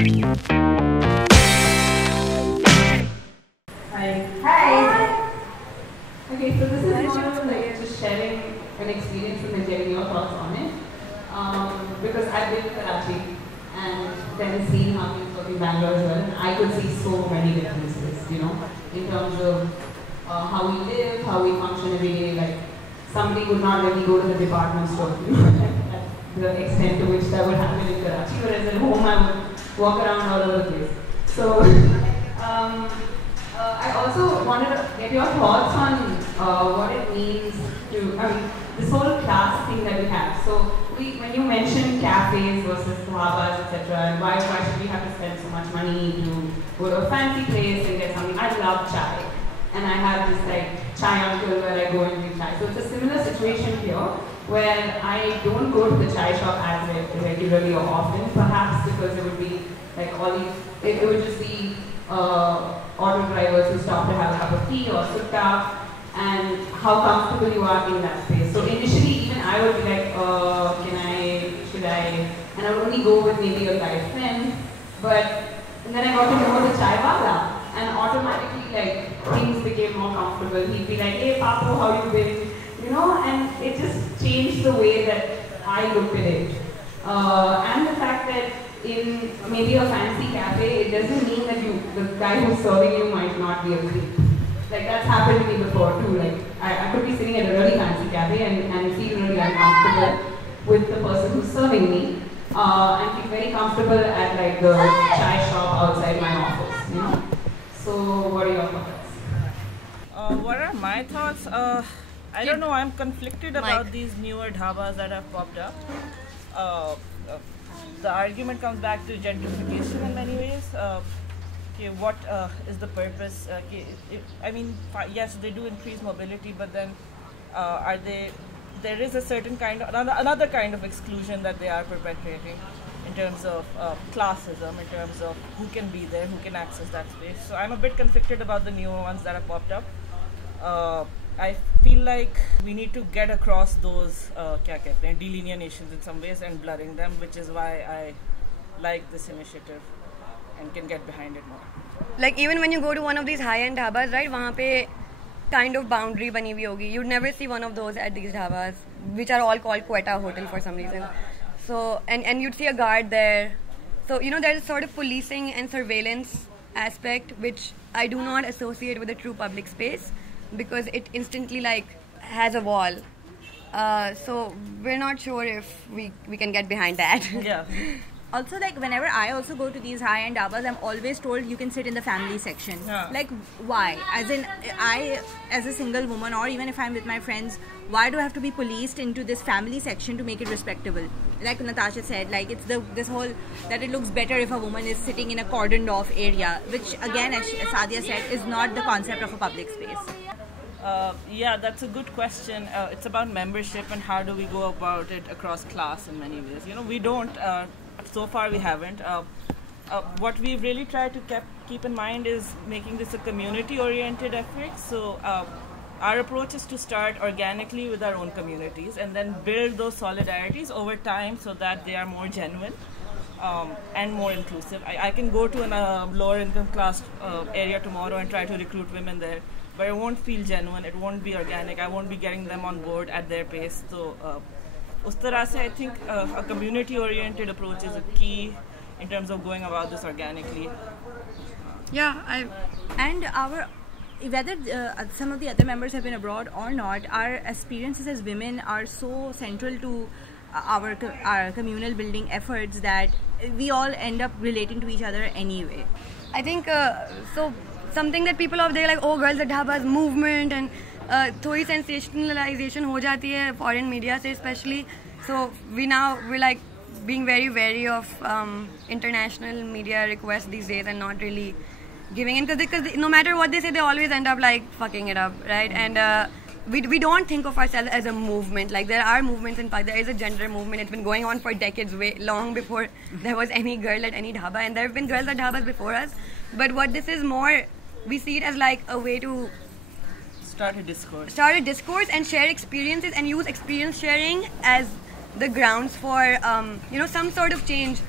Hi. Hi. Okay, so this is more of like just sharing an experience and then getting your thoughts on it. Because I've been to Karachi and then seeing how things work in Bangalore as well, and I could see so many differences, in terms of how we live, how we function every day. Like somebody would not let me go to the department store, at the extent to which that would happen in Karachi, whereas at home I would walk around all over the place. So. I also wanted to get your thoughts on what it means this whole class thing that we have. So, when you mentioned cafes versus dhabas, etc., and why should we have to spend so much money to go to a fancy place and get something? I love chai, and I have this like chai uncle where I go and drink chai. So it's a similar situation here, where I don't go to the chai shop as regularly or often, perhaps because it would be like all these. It would just be auto drivers who stop to have a cup of tea or sutta, and how comfortable you are in that space. So initially, even I would be like, should I? And I would only go with maybe a guy friend. And then I got to know the chai wala, and automatically like things became more comfortable. He'd be like, hey Papu, how you been? And it just changed the way that I looked at it. And the fact that in maybe a fancy cafe, it doesn't mean that the guy who's serving you might not be a creep. Like that's happened to me before too. Like I could be sitting at a really fancy cafe and feel really uncomfortable with the person who's serving me, and feel very comfortable at like the chai shop outside my office. So what are your thoughts? What are my thoughts? I don't know. I'm conflicted about these newer dhabas that have popped up. The argument comes back to gentrification in many ways. What is the purpose? Yes, they do increase mobility, but then there is a certain kind of another kind of exclusion that they are perpetuating in terms of classism, in terms of who can be there, who can access that space. So I'm a bit conflicted about the newer ones that have popped up. I feel like we need to get across those delineations in some ways and blurring them, which is why I like this initiative and can get behind it more. Like even when you go to one of these high-end dhabas, right, वहाँ पे kind of boundary बनी हुई होगी. You'd never see one of those at these dhabas, which are all called Quetta Hotel for some reason. So and you'd see a guard there. So there's a sort of policing and surveillance aspect which I do not associate with a true public space, because it instantly like has a wall. So we're not sure if we can get behind that. Yeah. Also, like whenever I also go to these high-end dhabas, I'm always told you can sit in the family section. Yeah. Like why? As in, I as a single woman, or even if I'm with my friends, why do I have to be policed into this family section to make it respectable? Like Natasha said, like it's this whole that it looks better if a woman is sitting in a cordoned off area, which again, as Sadia said, is not the concept of a public space. Yeah, that's a good question. It's about membership and how do we go about it across class in many ways. We don't. So far we haven't. What we've really tried to keep in mind is making this a community-oriented effort. So our approach is to start organically with our own communities and then build those solidarities over time so that they are more genuine and more inclusive. I can go to a lower income class area tomorrow and try to recruit women there, but it won't feel genuine, it won't be organic, I won't be getting them on board at their pace. So us tarah se, I think a community-oriented approach is a key in terms of going about this organically. Yeah, and whether some of the other members have been abroad or not, our experiences as women are so central to our communal building efforts that we all end up relating to each other anyway. I think so. Something that people are there like, oh, girls at dhabas movement, and थोड़ी sensationalization हो जाती है foreign media से especially. So we're like being very wary of international media requests these days and not really giving in, because no matter what they say, they always end up like fucking it up, right? And we don't think of ourselves as a movement. Like there are movements in Pakistan. There is a gender movement. It's been going on for decades, way long before there was any girl at any dhaba, and there have been girls at dhabas before us. But what this is more, we see it as like a way to start a discourse and share experiences and use experience sharing as the grounds for some sort of change.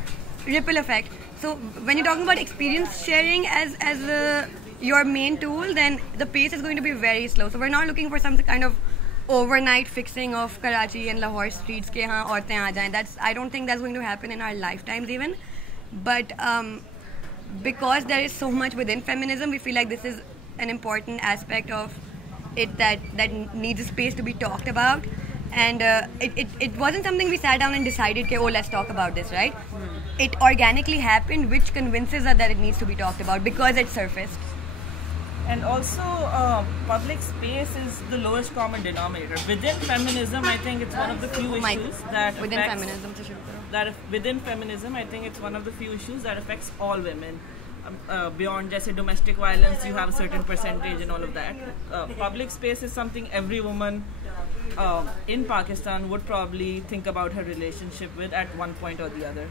ripple effect. So when you're talking about experience sharing as your main tool, then the pace is going to be very slow. So we're not looking for some kind of overnight fixing of Karachi and Lahore streets ke haan auratein aa jaएं. I don't think that's going to happen in our lifetimes even. But because there is so much within feminism, we feel like this is an important aspect of it that needs a space to be talked about. And it wasn't something we sat down and decided, okay, oh, let's talk about this, right? It organically happened, which convinces us that it needs to be talked about because it surfaced. And also, public space is the lowest common denominator. Within feminism, I think it's one of the few issues that within affects... feminism, to shukr. Within feminism, I think it's one of the few issues that affects all women. Beyond just domestic violence, you have a certain percentage and all of that. Public space is something every woman in Pakistan would probably think about her relationship with at one point or the other.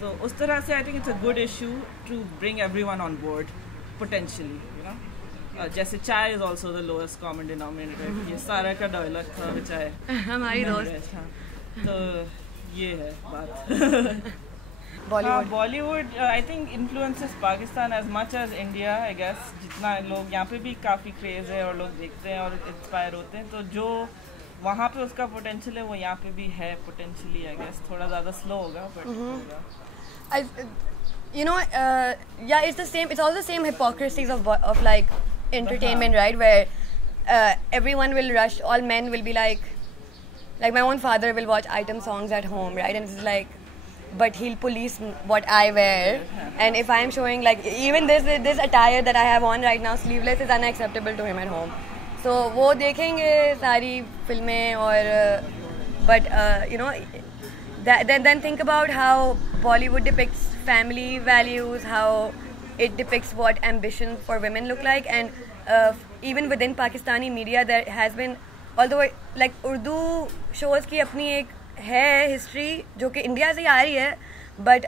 So, us tarah se, I think it's a good issue to bring everyone on board, potentially, you know. जैसे चाय is also the lowest common denominator. ये सारा का dialogue था चाय. हमारी दोस्त. तो ये है बात. Bollywood I think influences Pakistan as much as India, I guess. जितना लोग यहाँ पे भी काफ़ी craze है और लोग देखते हैं और inspire होते हैं, तो जो वहाँ पे उसका potential है वो यहाँ पे भी है potentially, I guess. थोड़ा ज़्यादा slow होगा, but होगा. Yeah, it's the same. It's all the same hypocrisies of like entertainment, right? Where everyone will rush. All men will be like my own father will watch item songs at home, right? And it's like, but he'll police what I wear. And if I'm showing like even this attire that I have on right now, sleeveless, is unacceptable to him at home. So वो देखेंगे सारी फिल्में और but then think about how Bollywood depicts family values, how it depicts what ambition for women look like, and even within Pakistani media there has been, although like Urdu shows की अपनी एक है history जो कि India से आ रही है, but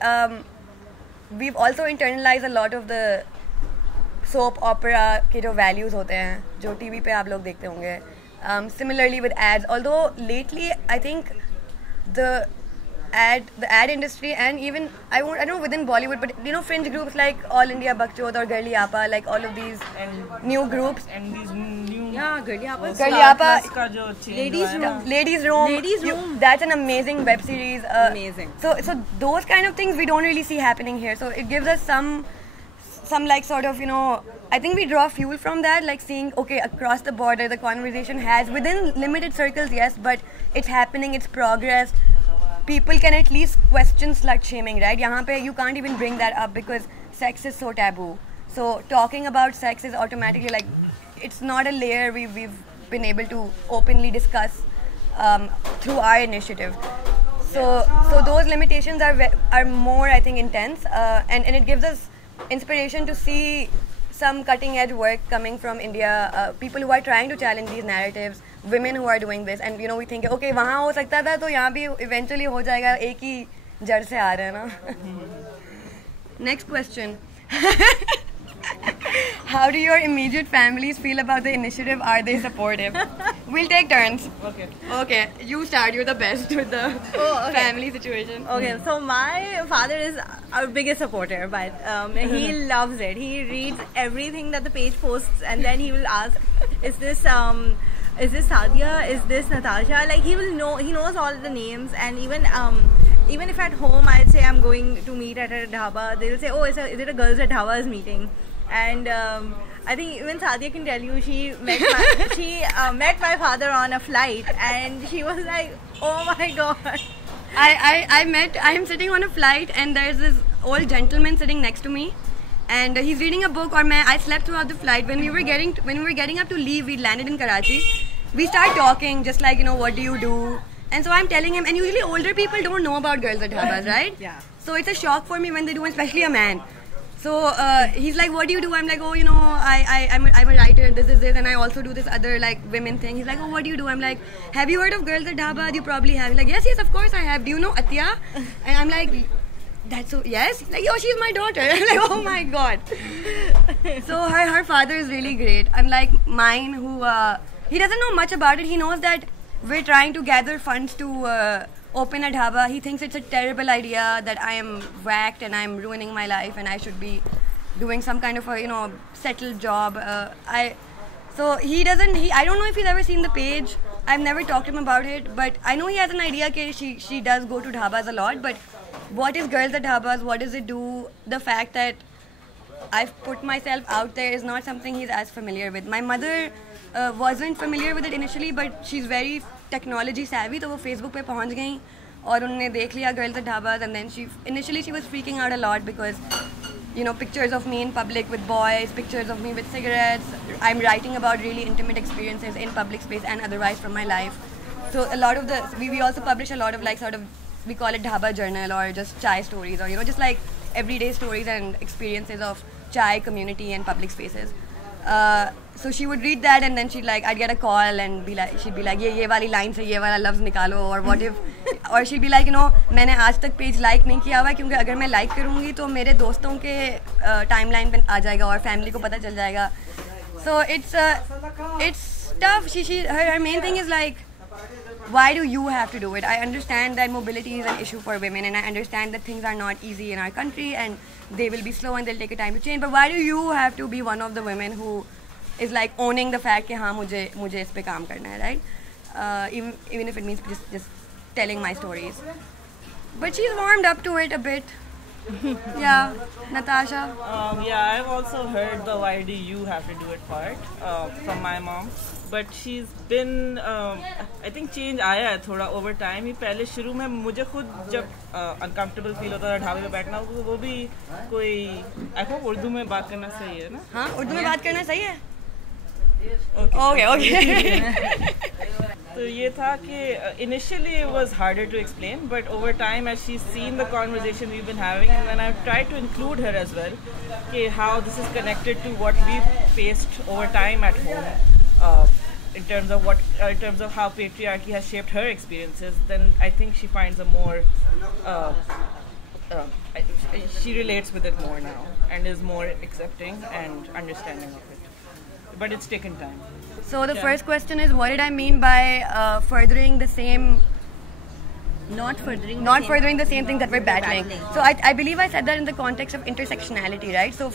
we've also internalized a lot of the soap opera के जो values होते हैं जो TV पे आप लोग देखते होंगे. Similarly with ads, although lately I think the ad industry, and even I don't know within Bollywood, but fringe groups like All India Bakchod or Girly Appa, like all of these new groups, and these new Girly Appa, Ladies Room, that's an amazing web series. Amazing. So those kind of things we don't really see happening here. So it gives us some like sort of I think we draw fuel from that, like seeing okay across the border the conversation has within limited circles, yes, but it's happening, it's progress. People can at least question slut shaming, right? Yahan pe you can't even bring that up because sex is so taboo. So talking about sex is automatically like it's not a layer we've been able to openly discuss through our initiative. So those limitations are more, I think, intense, and it gives us inspiration to see some cutting edge work coming from India, people who are trying to challenge these narratives, women who are doing this, and we think okay वहाँ हो सकता था तो यहाँ भी eventually हो जाएगा, एक ही जड़ से आ रहे हैं ना. Next question. How do your immediate families feel about the initiative? Are they supportive? We'll take turns. Okay, you start. You're the best with the family situation. Okay, so my father is our biggest supporter, but he loves it. He reads everything that the page posts, and then he will ask, is this Sadia? Is this Natasha? Like he knows all the names, and even if at home I'd say I'm going to meet at a dhaba, they'll say, oh, is it a girls at dhabas meeting? And I think even Sadia can tell you she met my father on a flight, and she was like, oh my god. I am sitting on a flight, and there's this old gentleman sitting next to me, and he's reading a book. I slept throughout the flight. When we were getting up to leave, we landed in Karachi. We start talking, just like what do you do? And so I'm telling him, and usually older people don't know about girls at dhabas, right? Yeah. So it's a shock for me when they do, especially a man. So he's like, what do you do? I'm like, oh, I'm a writer, this, and I also do this other like women thing. He's like, oh, what do you do? I'm like, have you heard of Girls at Dhaba? You probably have. He's like, yes, of course I have. Do you know Atya? And I'm like, that's so, yes? He's like, oh, she's my daughter. I'm like, oh my god. So her father is really great. Unlike mine, who he doesn't know much about it. He knows that we're trying to gather funds to open a dhaba. He thinks it's a terrible idea, that I am whacked and I'm ruining my life and I should be doing some kind of a settled job. So he doesn't. I don't know if he's ever seen the page. I've never talked to him about it, but I know he has an idea that she does go to dhabas a lot. But what is Girls at Dhabas? What does it do? The fact that I've put myself out there is not something he's as familiar with. My mother wasn't familiar with it initially, but she's very technology savvy. So वो Facebook पे पहुंच गई और उन्होंने देख लिया Girls at Dhabas, and then she was freaking out a lot because pictures of me in public with boys, pictures of me with cigarettes. I'm writing about really intimate experiences in public space and otherwise from my life. So a lot of we also publish a lot of we call it dhaba journal or just chai stories, or just like everyday stories and experiences of chai community and public spaces. So she would read that, and then I'd get a call and she'd be like, ye wali line se ye wala loves nikalo, or what if, or she'd be like, मैंने आज तक page like नहीं किया हुआ है क्योंकि अगर मैं लाइक करूँगी तो मेरे दोस्तों के टाइमलाइन पे आ जाएगा और फैमिली को पता चल जाएगा. So it's tough. Her main thing is like, why do you have to do it? I understand that mobility is an issue for women, and I understand that things are not easy in our country and they will be slow and they'll take a time to change. But why do you have to be one of the women who is like owning the fact that हाँ मुझे इस पे काम करना है, right? Even if it means just telling my stories. But she's warmed up to it a bit. Yeah, Natasha. Yeah, I've also heard the why do you have to do it part from my mom. But she's been, I think change आया है थोड़ा over time ही. पहले शुरू में मुझे खुद जब uncomfortable feel होता था ढाबे पे बैठना, वो भी कोई, I hope उर्दू में बात करना सही है ना? हाँ, उर्दू में बात करना सही है. Okay. तो ये था कि initially it was harder to explain, but over time as she's seen the conversation we've been having, and then I've tried to include her as well, कि how this is connected to what we've faced over time at home. In terms of how patriarchy has shaped her experiences, then I think she finds a more she relates with it more now and is more accepting and understanding of it. But it's taken time. So the first question is, what did I mean by furthering the same? Not furthering the same thing that we're battling. So I believe I said that in the context of intersectionality, right? So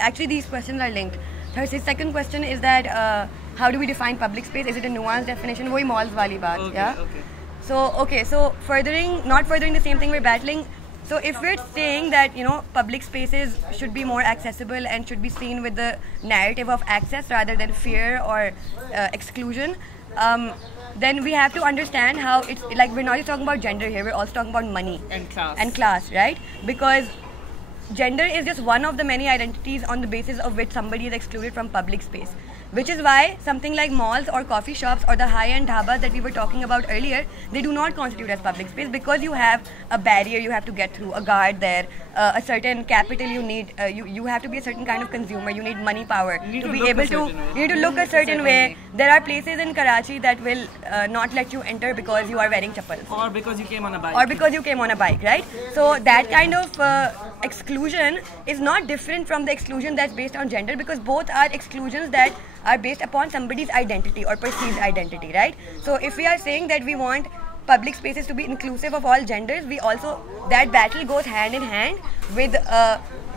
actually these questions are linked. Her second question is that how do we define public space? Is it a nuanced definition? Wohi malls wali baat, Okay, yeah? okay. So not furthering the same thing we're battling. So if we're saying that, public spaces should be more accessible and should be seen with the narrative of access rather than fear or exclusion, then we have to understand how it's like we're not just talking about gender here, we're also talking about money and class, right? Because gender is just one of the many identities on the basis of which somebody is excluded from public space. Which is why something like malls or coffee shops or the high-end dhabas that we were talking about earlier, they do not constitute as public space because you have a barrier you have to get through, a guard there, a certain capital you need. You have to be a certain kind of consumer. You need money power to be able to. You need to look a certain way. There are places in Karachi that will not let you enter because you are wearing chappals. Or because you came on a bike. Right? So that kind of exclusion is not different from the exclusion that's based on gender, because both are exclusions that are based upon somebody's identity or perceived identity, right? So if we are saying that we want public spaces to be inclusive of all genders, that battle goes hand in hand with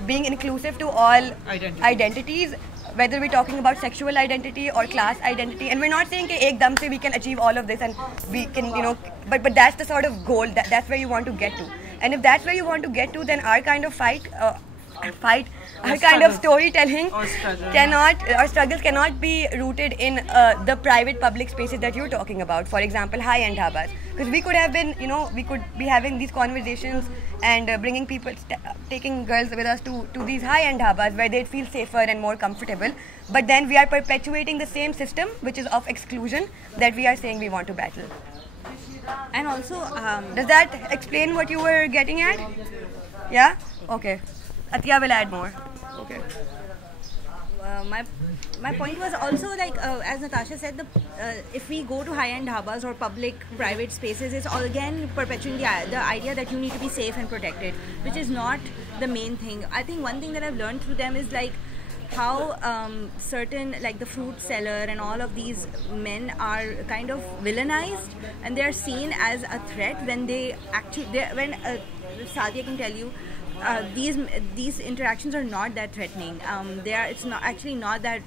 being inclusive to all identities, whether we're talking about sexual identity or class identity. And we're not saying that ekdam se we can achieve all of this and we can, but that's the sort of goal, that's where you want to get to. And if that's where you want to get to, then our kind of our kind of storytelling or struggles cannot be rooted in the private public spaces that you're talking about. For example, high-end dhabas, because we could have been, we could be having these conversations and bringing people, taking girls with us to these high-end dhabas where they'd feel safer and more comfortable. But then we are perpetuating the same system, which is of exclusion, that we are saying we want to battle. And also, does that explain what you were getting at? Yeah? Okay. Atiya will add more. Okay. My point was also like, as Natasha said, if we go to high-end dhabas or public private spaces, it's all again perpetuating the idea that you need to be safe and protected, which is not the main thing. I think one thing that I've learned through them is like how certain, like the fruit seller and all of these men are kind of villainized, and they are seen as a threat when they actually, when Sadia can tell you, these interactions are not that threatening. It's not actually not that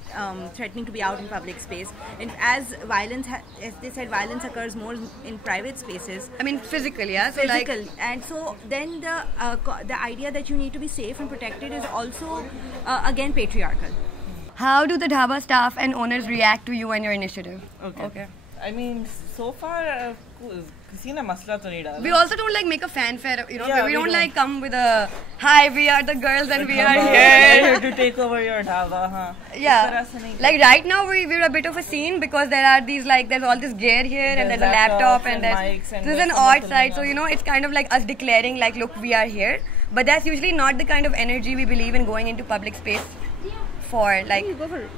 threatening to be out in public space. And as violence, as they said, violence occurs more in private spaces. I mean, physical, yeah. So Physical, like, and so then the idea that you need to be safe and protected is also again patriarchal. how do the dhaba staff and owners react to you and your initiative? Okay. I mean, so far, किसी ने मसला तो नहीं डाला. We also don't like make a fanfare, you know. Yeah, we we don't don't. like come with a hi, we are the girls and we are here here. to take over your dhaba, हाँ. Yeah, इस तरह से नहीं. like right now we're a bit of a scene because there are these like there's all this gear here and There's there's a laptop laptops and and mics and there's an there's odd some side. So filming you know it's kind of like us declaring like look we are here, but that's usually not the kind of energy we believe in going into public space for. Like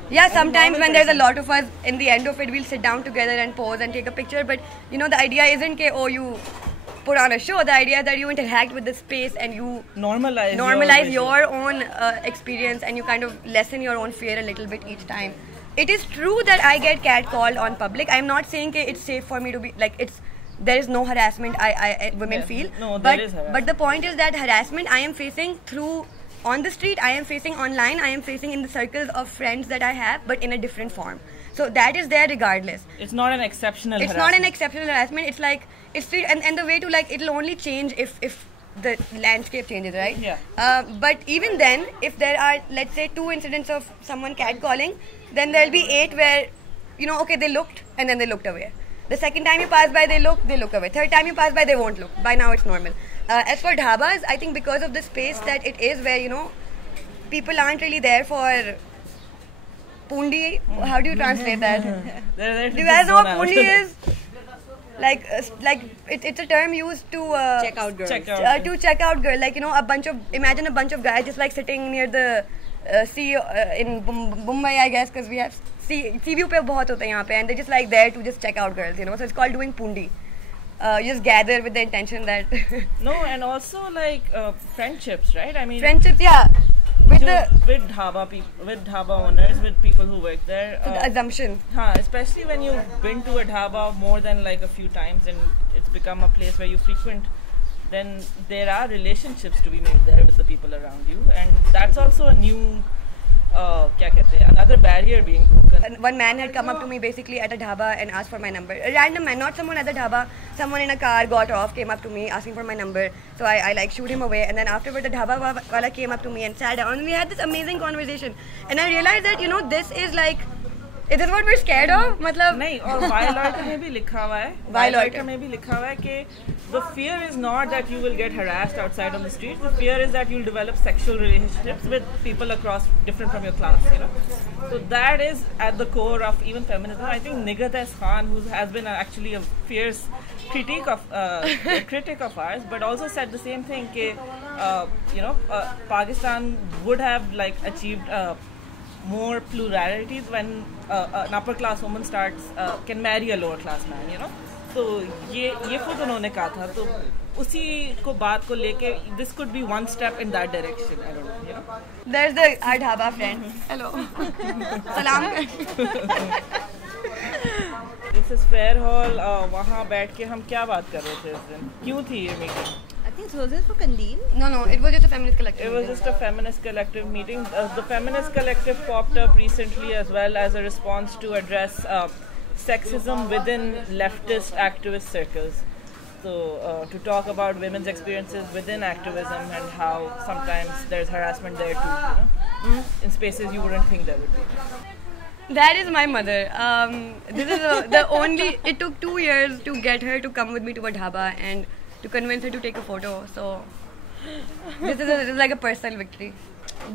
yeah, sometimes when there's a lot of us, in the end of it we'll sit down together and pose and take a picture. But you know the idea isn't ke oh you put on a show. The idea is that you interact with the space and you normalize your own experience and you kind of lessen your own fear a little bit each time. It is true that I get catcalled on public. I'm not saying that it's safe for me to be like there is no harassment women feel. No, but, there is harassment. But the point is that harassment I am facing through on the street, I am facing online, I am facing in the circles of friends that I have, but in a different form. So that is there regardless. It's not an exceptional It's not an exceptional harassment. It's like and the way to like it'll only change if the landscape changes, right? Yeah. But even then, if there are let's say 2 incidents of someone catcalling, then there'll be 8 where okay they looked and then they looked away. The second time you pass by they look away. Third time you pass by they won't look. By now it's normal. As for dhabas, I think because of the space that it is where people aren't really there for pundi. How do you translate that? Do you guys know what pundi is? Like it's a term used to Check out girls. to check out girl. Like imagine a bunch of guys just like sitting near the sea in Mumbai, I guess, because we have sea view पे बहुत होते हैं यहाँ पे, and they're just like there to just check out girls, so it's called doing pundi. You just gather with the intention that No, and also like friendships, right? I mean, friendships, yeah, with with dhaba owners, with people who work there. the assumption. Especially when you've been to a dhaba more than like a few times and it's become a place where you frequent, then there are relationships to be made there with the people around you, and that's also a new another barrier being broken. One man had come up to me basically at a dhaba and asked for my number. A random man, not someone at the dhaba. Someone in a car got off, came up to me asking for my number. So I like shoot him away, and then afterward the dhaba wala came up to me and sat down and we had this amazing conversation. And I realized that this is like, is this what we're scared of? मतलब नहीं, और Violator में भी लिखा हुआ है. Violator में भी लिखा हुआ है कि the fear is not that you will get harassed outside on the street. The fear is that you'll develop sexual relationships with people across different from your class. So that is at the core of even feminism. I think Nighat S. Khan, who has been actually a fierce critic of ours, but also said the same thing. Pakistan would have like achieved more pluralities when an upper class woman can marry a lower class man. तो ये खुद उन्होंने कहा था, तो उसी को बात को लेके this could be one step in that direction. I don't know. There's our dhaba friend. Hello. Salam. This is Fair Hall. वहाँ बैठ के हम क्या बात कर रहे थे इस दिन? क्यों थी ये meeting? I think so. Was this for Kandil? No, it was just a feminist collective. It was just a feminist collective meeting. The feminist collective popped up recently as well as a response to address sexism within leftist activist circles. So to talk about women's experiences within activism and how sometimes there's harassment there too, in spaces you wouldn't think there would be. That is my mother. This is the only. It took 2 years to get her to come with me to a dhaba and to convince her to take a photo. So this is like a personal victory.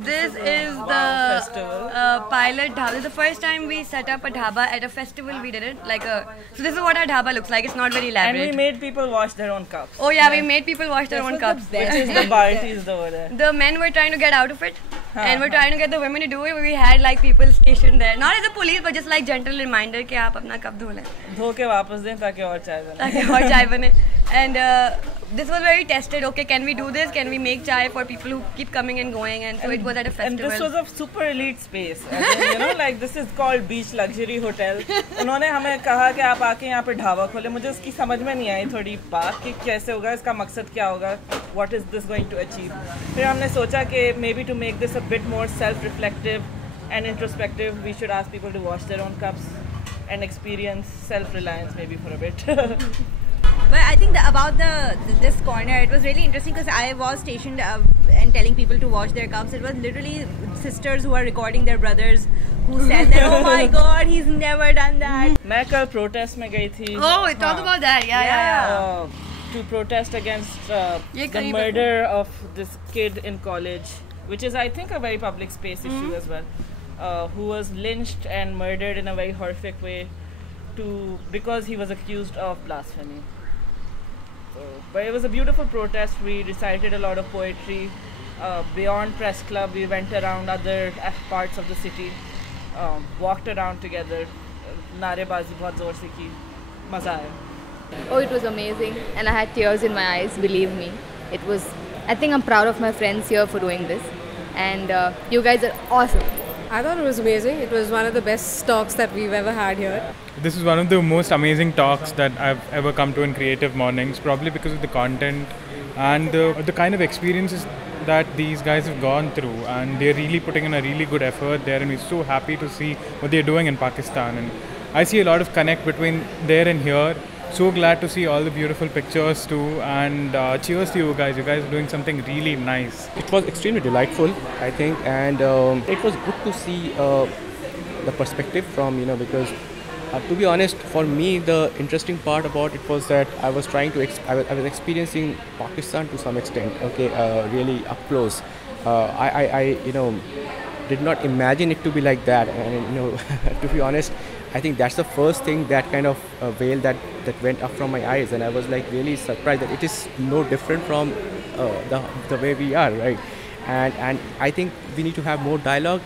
This is the festival. Pilot dhaba. This is the first time we set up a dhaba at a festival. We did it so this is what our dhaba looks like. It's not very elaborate. And we made people wash their own cups. Oh yeah, we made people wash their own cups. Which is the parties over there. The men were trying to get out of it, and we're trying to get the women to do it. We had like people stationed there, not as a police, but just like gentle reminder कि आप अपना cup धो लें. धो के वापस दें ताकि और चाय बने. ताकि और चाय बने. And this was very tested. Okay, can we do this? Can we make chai for people who keep coming and going? And so it was at a festival. And this was a super elite space. You know, like this is called Beach Luxury Hotel. उन्होंने हमें कहा कि आप आके यहाँ पे ढाबा खोले. मुझे उसकी समझ में नहीं आई थोड़ी बात कि कैसे होगा, इसका मकसद क्या होगा, what is this going to achieve. फिर हमने सोचा कि maybe to make this a bit more self-reflective and introspective, we should ask people to wash their own cups and experience self-reliance maybe for a bit. But I think about this corner, it was really interesting because I was stationed and telling people to wash their cups. It was literally sisters who were recording their brothers who said that, oh my god, he's never done that. मैं कल protest में गई थी. Oh, talk about that. Yeah. To protest against the murder of this kid in college, which is I think a very public space issue as well, who was lynched and murdered in a very horrific way because he was accused of blasphemy. But it was a beautiful protest. We recited a lot of poetry. Beyond Press Club, we went around other parts of the city, walked around together. Narebazi bahut zor se ki. Maza aaya. Oh, it was amazing, and I had tears in my eyes, believe me. It was, I think I'm proud of my friends here for doing this, and you guys are awesome. I thought it was amazing. It was one of the best talks that we've ever had here. This is one of the most amazing talks that I've ever come to in Creative Mornings, probably because of the content and the kind of experiences that these guys have gone through, and they're really putting in a really good effort there, and we're so happy to see what they're doing in Pakistan. And I see a lot of connect between there and here. So glad to see all the beautiful pictures too, and cheers to you guys. You guys are doing something really nice. It was extremely delightful, I think, and it was good to see the perspective from, because to be honest, for me the interesting part about it was that I was trying to I was experiencing Pakistan to some extent, really up close. I did not imagine it to be like that, and to be honest, I think that's the first thing, that kind of veil that went up from my eyes, and I was like really surprised that it is no different from the way we are, right? And I think we need to have more dialogue.